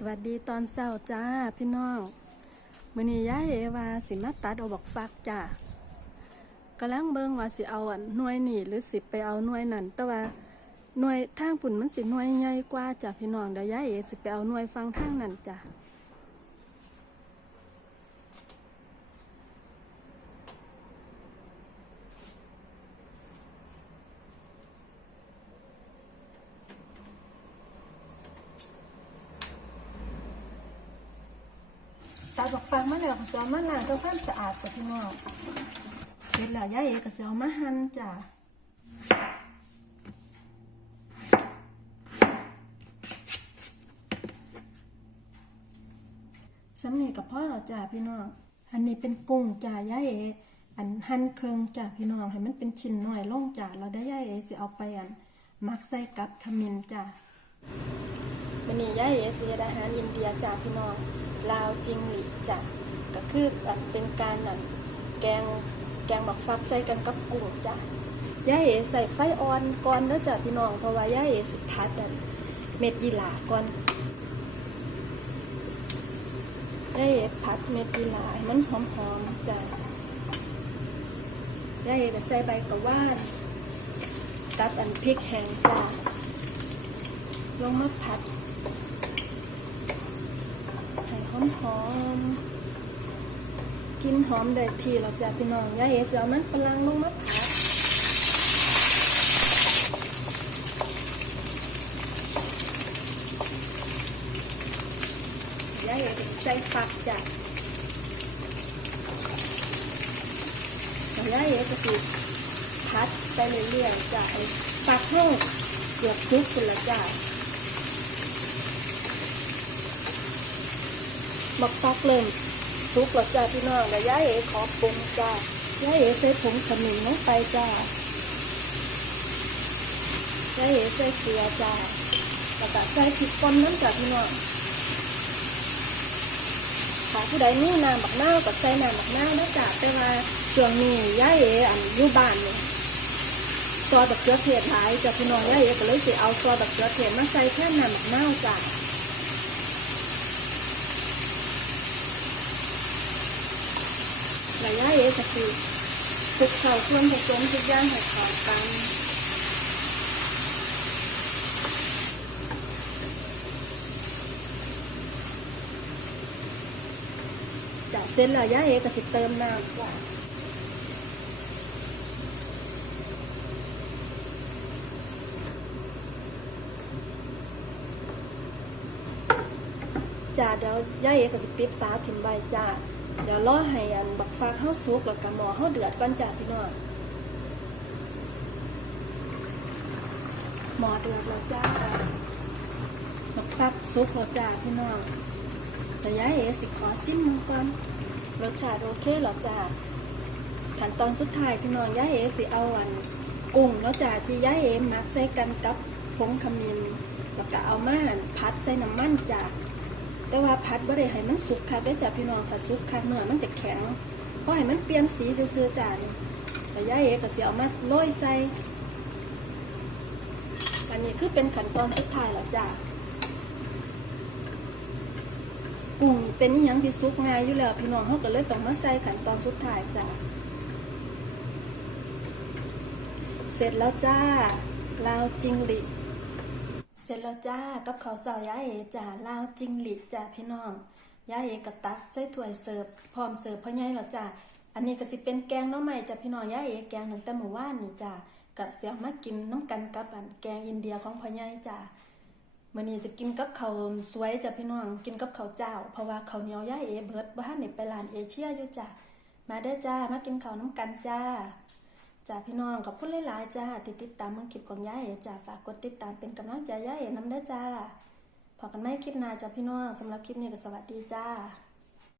สวัสดีตอนเช้าจ้าพี่น้องมื้อนี้ยายเอวาสิมาตัดเอาบอกฟักจ้ากำลังเบิ่งว่าสิเอาอันหน่วยนี่หรือสิไปเอาหน่วยนั่นแต่ว่าหน่วยทางปุ่นมันสิหน่วยใหญ่กว่าจ้ะพี่น้องเดี๋ยวยายเอสิไปเอาหน่วยฟังทางนั่นจ้ะ ตับักฟักมาแล้วก็สิเอามาล้างทำความสะอาดจ้ะพี่น้องเสร็จแล้วยายเอก็สิเอามาหั่นจ้ะสำเนีกับพ่อเราจ้าพี่น้อง อันนี้เป็นกุ้งจ้าย่าเอ อันหั่นเครื่องจ้าพี่น้อง ให้มันเป็นชิ้นหน่อยลงจ้าเราได้ย่าเอสิเอาไปอันมักใส่กับขมิ้นจ้าวันนี้ย่าเอสิเฮ็ดอาหารอินเดียจ้าพี่น้อง ลาวจิงหลีจ้าก็คือเป็นการแกงแกงหมักฟักใส่กันกับกุ้งจ้าย่าเอใส่ไฟอ่อนก่อนแล้วจ้าพี่น้องเพราะว่าย่าเอสิพัดอันเม็ดยีหร่าก่อนได้ผัดเม็ดยีหร่าให้มันหอมๆจ้ะได้ก็ใส่ใบกระว่านตัดอันพริกแห้งจ้ะลงมาผัด ให้หอมๆกินหอมได้ทีเราจะพี่น้องยายเอเสียวมันฝรั่งลงมาผัดยายเอ๋ก็ใส่ฟักจ้ะยายเอ๋ก็สิพัดไปเรื่อยๆจ้ะฟักห้องเกือบซุกกันละจ้ะ บักฟักเริ่มซุกแล้วจ้ะพี่น้องแล้วยาเอ๋ขอปรุงจ้ะยาเอ๋ใส่ผงขมิ้นลงไปจ้ะยาเอ๋ใส่เกลือจ้ะแล้วก็ใส่พริกป่นน้ำจ้ะพี่น้องค่ะผู้ใดมีน้ำบักน้าวก็ใส่น้ำบักน้าวนะจ๊ะแต่ว่าช่วงนี้ย่าเอ๋อันอยู่บ้านเนี่ยซอสบักเกลือเทศหลายจ้ะพี่น้องย่าเอ๋ก็เลยสิเอาซอสบักเกลือเทศมาใส่แทนน้ำบักน้าวจ้ะ แล้วย่าเอก็สิคลุกเข้าส่วนผสมทุกอย่างให้เข้ากันจะเส้นแล้วย่าเอก็สิเติมน้ำจ้ะจ้าเดี๋ยวย่าเอก็สิปิดฝาถิ่มใบจ้า เดี๋ยวรอให้อันบักฟางเฮาสุกแล้วก็หม้อเฮาเดือดก่อนจ้าพี่น้องหม้อเดือดแล้วจ้าบักฟักสุกแล้วจ้าพี่น้องแต่ยายเอสิขอซิมมันก่อนรสชาติโอเคเหรอจ้าขั้นตอนสุดท้ายพี่น้องยายเอสิเอาอันกุ้งแล้วจ้าที่ยายเอมักใส่กันกับผงขมิ้นแล้วก็เอามาหั่นพัดใส่น้ำมันจ้า แต่ว่าพัดบ่ได้ให้มันสุกคักได้จ้าพี่น้องถ้าสุกคักเนื้อมันจะแข็งเพราะให้มันเปลี่ยนสีซื่อๆจ้านี่แต่ยายเอก็สิเอามาโรยใส่อันนี้คือเป็นขั้นตอนสุดท้ายแล้วจ้ากุ้งเป็นอหยังที่ซุกง่ายอยู่แล้วพี่น้องเขาก็เลยต้องมาใส่ขั้นตอนสุดท้ายจ้ะเสร็จแล้วจ้าลาวจิงหลิ เสร็จแล้วจ้ากับข้าวสาวยาเอจ้าลาวจิงหลิจ้าพี่น้องยาเอกระตักใส่ถ้วยเสิร์ฟพร้อมเสิร์ฟพ่อใหญ่แล้วจ้าอันนี้ก็สิเป็นแกงน้องใหม่จ้าพี่น้องยาเอแกงตั้งแต่เมื่อวานนี่จ้าก็เสียมากินน้ำกันกับอันแกงอินเดียของพ่อใหญ่จ้ามื่อนี้จะกินกับข้าวสวยจ้ะพี่น้องกินกับข้าวเจ้า เพราะว่าข้าวเหนียวย่าเอเบิร์ดบ้านนี่ไปร้านเอเชียอยู่จ้ะมาได้จ้ามากินข้าวน้ำกันจ้า จ้าพี่น้องขอบคุณหลายๆจ้าติดติดตามมังคลิปของย่าเอจ้าฝากกดติดตามเป็นกำลังใจย่าเอน้ำได้จ้าพอกันไม่คลิปหน้าจ้าพี่น้องสำหรับคลิปนี้ก็สวัสดีจ้า